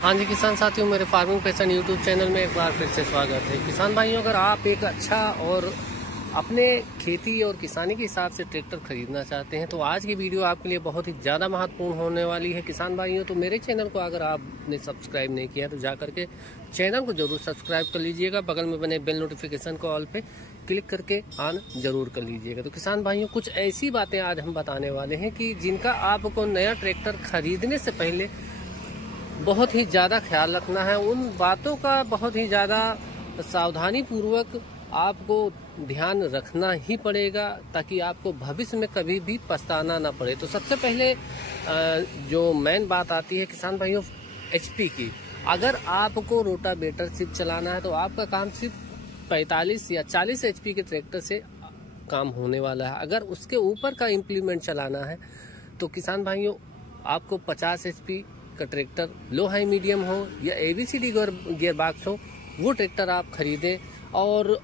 हाँ जी किसान साथियों, मेरे फार्मिंग पैशन यूट्यूब चैनल में एक बार फिर से स्वागत है। किसान भाइयों, अगर आप एक अच्छा और अपने खेती और किसानी के हिसाब से ट्रैक्टर खरीदना चाहते हैं तो आज की वीडियो आपके लिए बहुत ही ज़्यादा महत्वपूर्ण होने वाली है। किसान भाइयों, तो मेरे चैनल को अगर आपने सब्सक्राइब नहीं किया तो जा करके चैनल को जरूर सब्सक्राइब कर लीजिएगा। बगल में बने बेल नोटिफिकेशन को ऑल पे क्लिक करके ऑन जरूर कर लीजिएगा। तो किसान भाइयों, कुछ ऐसी बातें आज हम बताने वाले हैं कि जिनका आपको नया ट्रैक्टर खरीदने से पहले बहुत ही ज़्यादा ख्याल रखना है। उन बातों का बहुत ही ज़्यादा सावधानी पूर्वक आपको ध्यान रखना ही पड़ेगा ताकि आपको भविष्य में कभी भी पछताना ना पड़े। तो सबसे पहले जो मेन बात आती है किसान भाइयों, एचपी की। अगर आपको रोटावेटर सिर्फ चलाना है तो आपका काम सिर्फ 45 या 40 एचपी के ट्रैक्टर से काम होने वाला है। अगर उसके ऊपर का इम्प्लीमेंट चलाना है तो किसान भाइयों आपको 50 एचपी का ट्रैक्टर, लो हाई मीडियम हो या एबीसीडी गियर बॉक्स हो, वो ट्रैक्टर आप खरीदें। और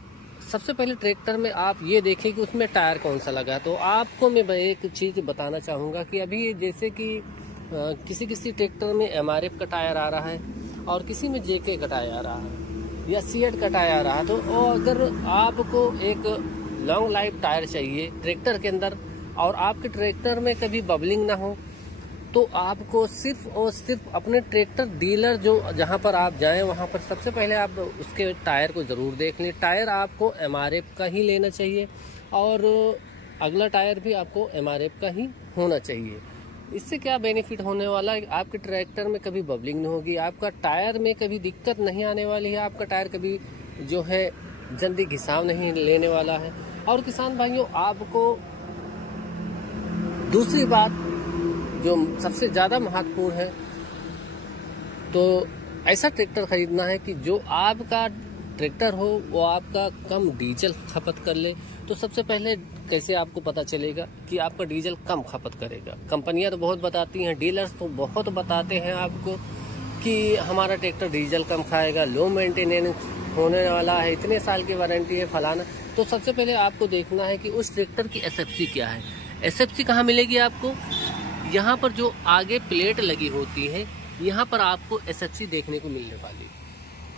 सबसे पहले ट्रैक्टर में आप ये देखें कि उसमें टायर कौन सा लगा है। तो आपको मैं एक चीज़ बताना चाहूँगा कि अभी जैसे कि किसी किसी ट्रैक्टर में एमआरएफ का टायर आ रहा है और किसी में जेके का टायर आ रहा है या सीएट का टायर आ रहा है। तो अगर आपको एक लॉन्ग लाइफ टायर चाहिए ट्रैक्टर के अंदर और आपके ट्रैक्टर में कभी बबलिंग ना हो तो आपको सिर्फ और सिर्फ अपने ट्रैक्टर डीलर जो जहां पर आप जाएं वहां पर सबसे पहले आप उसके टायर को ज़रूर देख लें। टायर आपको एमआरएफ का ही लेना चाहिए और अगला टायर भी आपको एमआरएफ का ही होना चाहिए। इससे क्या बेनिफिट होने वाला है, आपके ट्रैक्टर में कभी बबलिंग नहीं होगी, आपका टायर में कभी दिक्कत नहीं आने वाली है, आपका टायर कभी जो है जल्दी घिसाव नहीं लेने वाला है। और किसान भाइयों, आपको दूसरी बात जो सबसे ज़्यादा महत्वपूर्ण है, तो ऐसा ट्रैक्टर खरीदना है कि जो आपका ट्रैक्टर हो वो आपका कम डीजल खपत कर ले। तो सबसे पहले कैसे आपको पता चलेगा कि आपका डीजल कम खपत करेगा? कंपनियां तो बहुत बताती हैं, डीलर्स तो बहुत बताते हैं आपको कि हमारा ट्रैक्टर डीजल कम खाएगा, लो मेंटेनेंस होने वाला है, इतने साल की वारंटी है, फलाना। तो सबसे पहले आपको देखना है कि उस ट्रैक्टर की एसएफसी क्या है। एसएफसी कहाँ मिलेगी आपको? यहाँ पर जो आगे प्लेट लगी होती है यहाँ पर आपको एसएफसी देखने को मिलने वाली।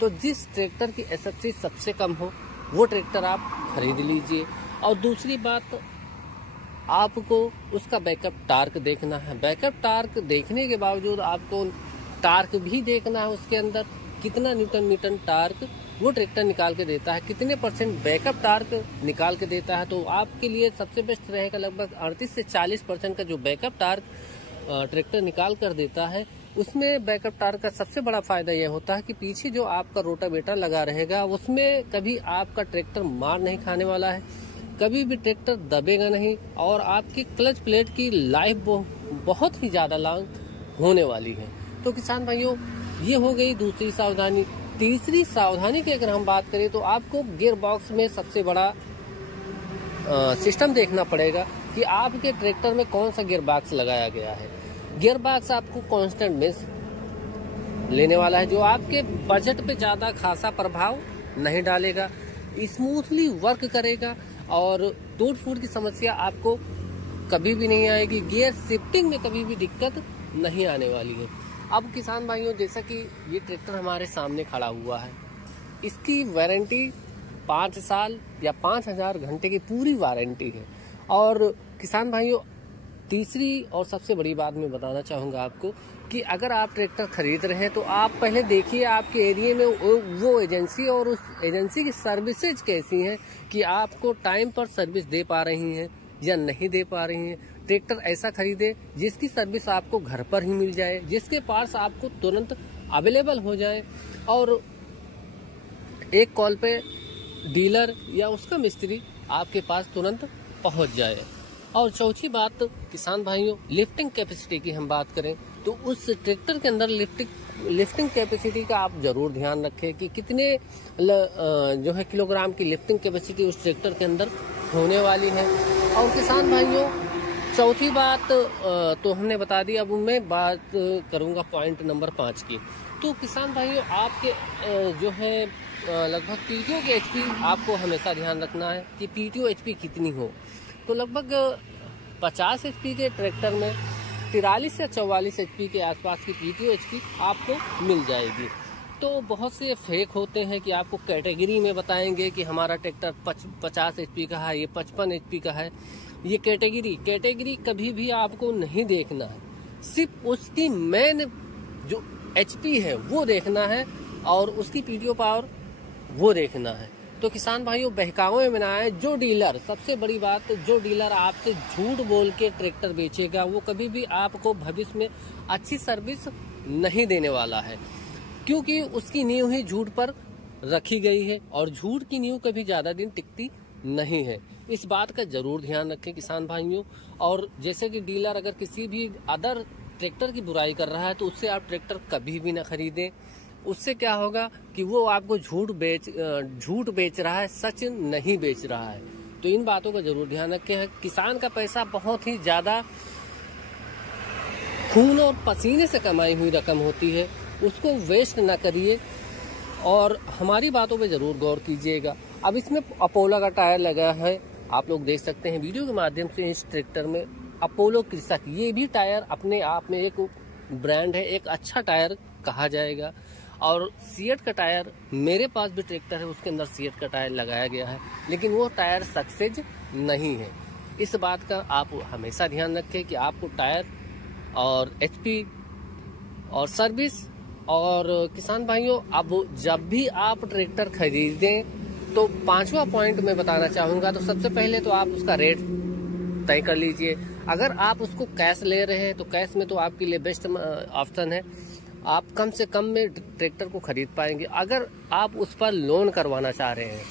तो जिस ट्रैक्टर की एसएफसी सबसे कम हो वो ट्रैक्टर आप खरीद लीजिए। और दूसरी बात, आपको उसका बैकअप टार्क देखना है। बैकअप टार्क देखने के बावजूद आपको टार्क भी देखना है, उसके अंदर कितना न्यूटन मीटर टार्क वो ट्रैक्टर निकाल के देता है, कितने % बैकअप टार्क निकाल के देता है। तो आपके लिए सबसे बेस्ट रहेगा लगभग 38 से 40% का जो बैकअप टार्क ट्रैक्टर निकाल कर देता है। उसमें बैकअप टार्क का सबसे बड़ा फायदा यह होता है कि पीछे जो आपका रोटावेटर लगा रहेगा उसमें कभी आपका ट्रैक्टर मार नहीं खाने वाला है, कभी भी ट्रैक्टर दबेगा नहीं और आपकी क्लच प्लेट की लाइफ बहुत ही ज़्यादा लॉन्ग होने वाली है। तो किसान भाइयों, ये हो गई दूसरी सावधानी। तीसरी सावधानी की अगर हम बात करें तो आपको गियर बॉक्स में सबसे बड़ा सिस्टम देखना पड़ेगा कि आपके ट्रैक्टर में कौन सा गियर बॉक्स लगाया गया है। गियर बॉक्स आपको कांस्टेंट में लेने वाला है, जो आपके बजट पे ज़्यादा खासा प्रभाव नहीं डालेगा, स्मूथली वर्क करेगा और टूट फूट की समस्या आपको कभी भी नहीं आएगी। गियर शिफ्टिंग में कभी भी दिक्कत नहीं आने वाली है। अब किसान भाइयों, जैसा कि ये ट्रैक्टर हमारे सामने खड़ा हुआ है, इसकी वारंटी 5 साल या 5000 घंटे की पूरी वारंटी है। और किसान भाइयों, तीसरी और सबसे बड़ी बात मैं बताना चाहूँगा आपको कि अगर आप ट्रैक्टर खरीद रहे हैं तो आप पहले देखिए आपके एरिया में वो एजेंसी और उस एजेंसी की सर्विसेज कैसी हैं कि आपको टाइम पर सर्विस दे पा रही हैं या नहीं दे पा रही हैं। ट्रैक्टर ऐसा खरीदे जिसकी सर्विस आपको घर पर ही मिल जाए, जिसके पास आपको तुरंत अवेलेबल हो जाए और एक कॉल पे डीलर या उसका मिस्त्री आपके पास तुरंत पहुंच जाए। और चौथी बात किसान भाइयों, लिफ्टिंग कैपेसिटी की हम बात करें तो उस ट्रैक्टर के अंदर लिफ्टिंग कैपेसिटी का आप जरूर ध्यान रखें कि कितने जो है किलोग्राम की लिफ्टिंग कैपेसिटी उस ट्रैक्टर के अंदर होने वाली है। और किसान भाइयों, चौथी बात तो हमने बता दी, अब मैं बात करूंगा पॉइंट नंबर 5 की। तो किसान भाइयों, आपके जो है लगभग पीटीओ की एचपी आपको हमेशा ध्यान रखना है कि पीटीओ एचपी कितनी हो। तो लगभग 50 एचपी के ट्रैक्टर में 43 से 44 HP के आसपास की PTO HP आपको मिल जाएगी। तो बहुत से फेक होते हैं कि आपको कैटेगरी में बताएंगे कि हमारा ट्रैक्टर 50 HP का है, ये 55 HP का है। ये कैटेगरी कभी भी आपको नहीं देखना है, सिर्फ उसकी मेन जो HP है वो देखना है और उसकी PTO पावर वो देखना है। तो किसान भाइयों, बहकावे में ना आए। जो डीलर, सबसे बड़ी बात, जो डीलर आपसे झूठ बोल के ट्रैक्टर बेचेगा वो कभी भी आपको भविष्य में अच्छी सर्विस नहीं देने वाला है, क्योंकि उसकी नींव ही झूठ पर रखी गई है और झूठ की नींव कभी ज्यादा दिन टिकती नहीं है। इस बात का जरूर ध्यान रखें किसान भाइयों। और जैसे कि डीलर अगर किसी भी अदर ट्रैक्टर की बुराई कर रहा है तो उससे आप ट्रैक्टर कभी भी ना खरीदें। उससे क्या होगा कि वो आपको झूठ बेच रहा है, सच नहीं बेच रहा है। तो इन बातों का जरूर ध्यान रखें। किसान का पैसा बहुत ही ज्यादा खून और पसीने से कमाई हुई रकम होती है, उसको वेस्ट ना करिए और हमारी बातों पे जरूर गौर कीजिएगा। अब इसमें अपोलो का टायर लगा है, आप लोग देख सकते हैं वीडियो के माध्यम से। इस ट्रैक्टर में अपोलो कृषक, ये भी टायर अपने आप में एक ब्रांड है, एक अच्छा टायर कहा जाएगा। और सीएट का टायर, मेरे पास भी ट्रैक्टर है उसके अंदर सीएट का टायर लगाया गया है, लेकिन वो टायर सक्सेस नहीं है। इस बात का आप हमेशा ध्यान रखें कि आपको टायर और HP और सर्विस। और किसान भाइयों, अब जब भी आप ट्रैक्टर खरीदें तो 5वां पॉइंट मैं बताना चाहूँगा। तो सबसे पहले तो आप उसका रेट तय कर लीजिए। अगर आप उसको कैश ले रहे हैं तो कैश में तो आपके लिए बेस्ट ऑप्शन है, आप कम से कम में ट्रैक्टर को खरीद पाएंगे। अगर आप उस पर लोन करवाना चाह रहे हैं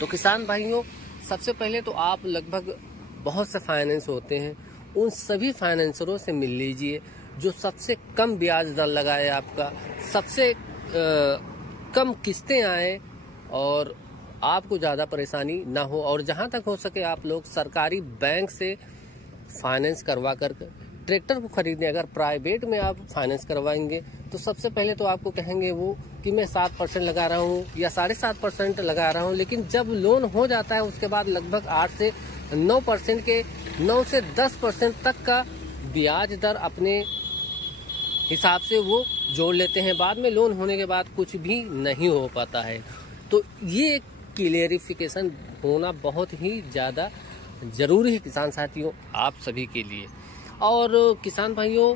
तो किसान भाइयों, सबसे पहले तो आप लगभग बहुत से फाइनेंस होते हैं, उन सभी फाइनेंसरों से मिल लीजिए जो सबसे कम ब्याज दर लगाए, आपका सबसे कम किस्तें आए और आपको ज़्यादा परेशानी ना हो। और जहां तक हो सके आप लोग सरकारी बैंक से फाइनेंस करवा कर ट्रैक्टर को खरीदें। अगर प्राइवेट में आप फाइनेंस करवाएंगे तो सबसे पहले तो आपको कहेंगे वो कि मैं 7% लगा रहा हूँ या 7.5% लगा रहा हूँ, लेकिन जब लोन हो जाता है उसके बाद लगभग 8 से 9% के 9 से 10% तक का ब्याज दर अपने हिसाब से वो जोड़ लेते हैं। बाद में लोन होने के बाद कुछ भी नहीं हो पाता है। तो ये क्लियरिफिकेशन होना बहुत ही ज़्यादा जरूरी है किसान साथियों, आप सभी के लिए। और किसान भाइयों,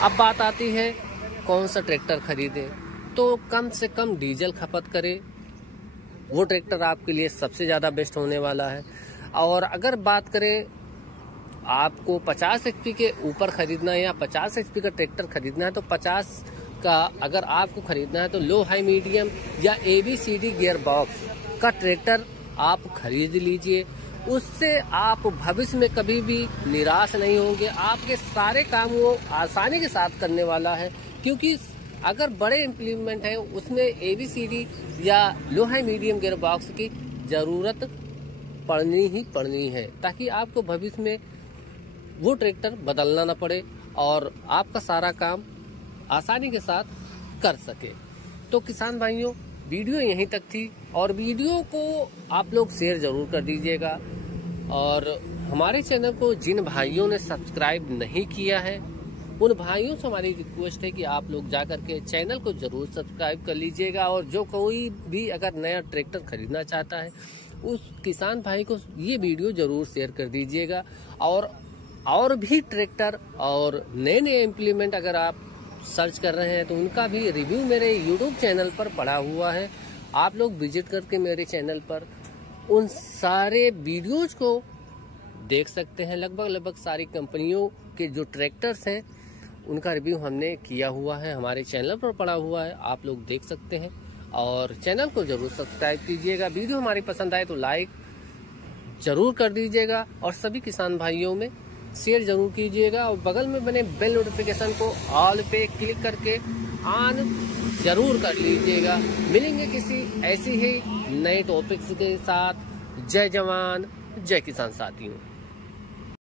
अब बात आती है कौन सा ट्रैक्टर खरीदें। तो कम से कम डीजल खपत करे, वो ट्रैक्टर आपके लिए सबसे ज़्यादा बेस्ट होने वाला है। और अगर बात करें आपको 50 HP के ऊपर खरीदना है या 50 HP का ट्रैक्टर खरीदना है तो 50 का अगर आपको खरीदना है तो लो हाई मीडियम या ABCD गियर बॉक्स का ट्रैक्टर आप खरीद लीजिए। उससे आप भविष्य में कभी भी निराश नहीं होंगे। आपके सारे काम वो आसानी के साथ करने वाला है, क्योंकि अगर बड़े इम्प्लीमेंट है उसमें ABCD या लो हाई मीडियम गियर बॉक्स की ज़रूरत पड़नी है, ताकि आपको भविष्य में वो ट्रैक्टर बदलना ना पड़े और आपका सारा काम आसानी के साथ कर सके। तो किसान भाइयों, वीडियो यहीं तक थी और वीडियो को आप लोग शेयर जरूर कर दीजिएगा। और हमारे चैनल को जिन भाइयों ने सब्सक्राइब नहीं किया है उन भाइयों से हमारी रिक्वेस्ट है कि आप लोग जाकर के चैनल को जरूर सब्सक्राइब कर लीजिएगा। और जो कोई भी अगर नया ट्रैक्टर खरीदना चाहता है उस किसान भाई को ये वीडियो जरूर शेयर कर दीजिएगा। और भी ट्रैक्टर और नए इम्प्लीमेंट अगर आप सर्च कर रहे हैं तो उनका भी रिव्यू मेरे YouTube चैनल पर पड़ा हुआ है। आप लोग विजिट करके मेरे चैनल पर उन सारे वीडियोज को देख सकते हैं। लगभग सारी कंपनियों के जो ट्रैक्टर्स हैं उनका रिव्यू हमने किया हुआ है, हमारे चैनल पर पड़ा हुआ है, आप लोग देख सकते हैं। और चैनल को जरूर सब्सक्राइब कीजिएगा। वीडियो हमारी पसंद आए तो लाइक जरूर कर दीजिएगा और सभी किसान भाइयों में शेयर जरूर कीजिएगा। और बगल में बने बेल नोटिफिकेशन को ऑल पे क्लिक करके ऑन जरूर कर लीजिएगा। मिलेंगे किसी ऐसी ही नए टॉपिक्स के साथ। जय जवान जय किसान साथियों।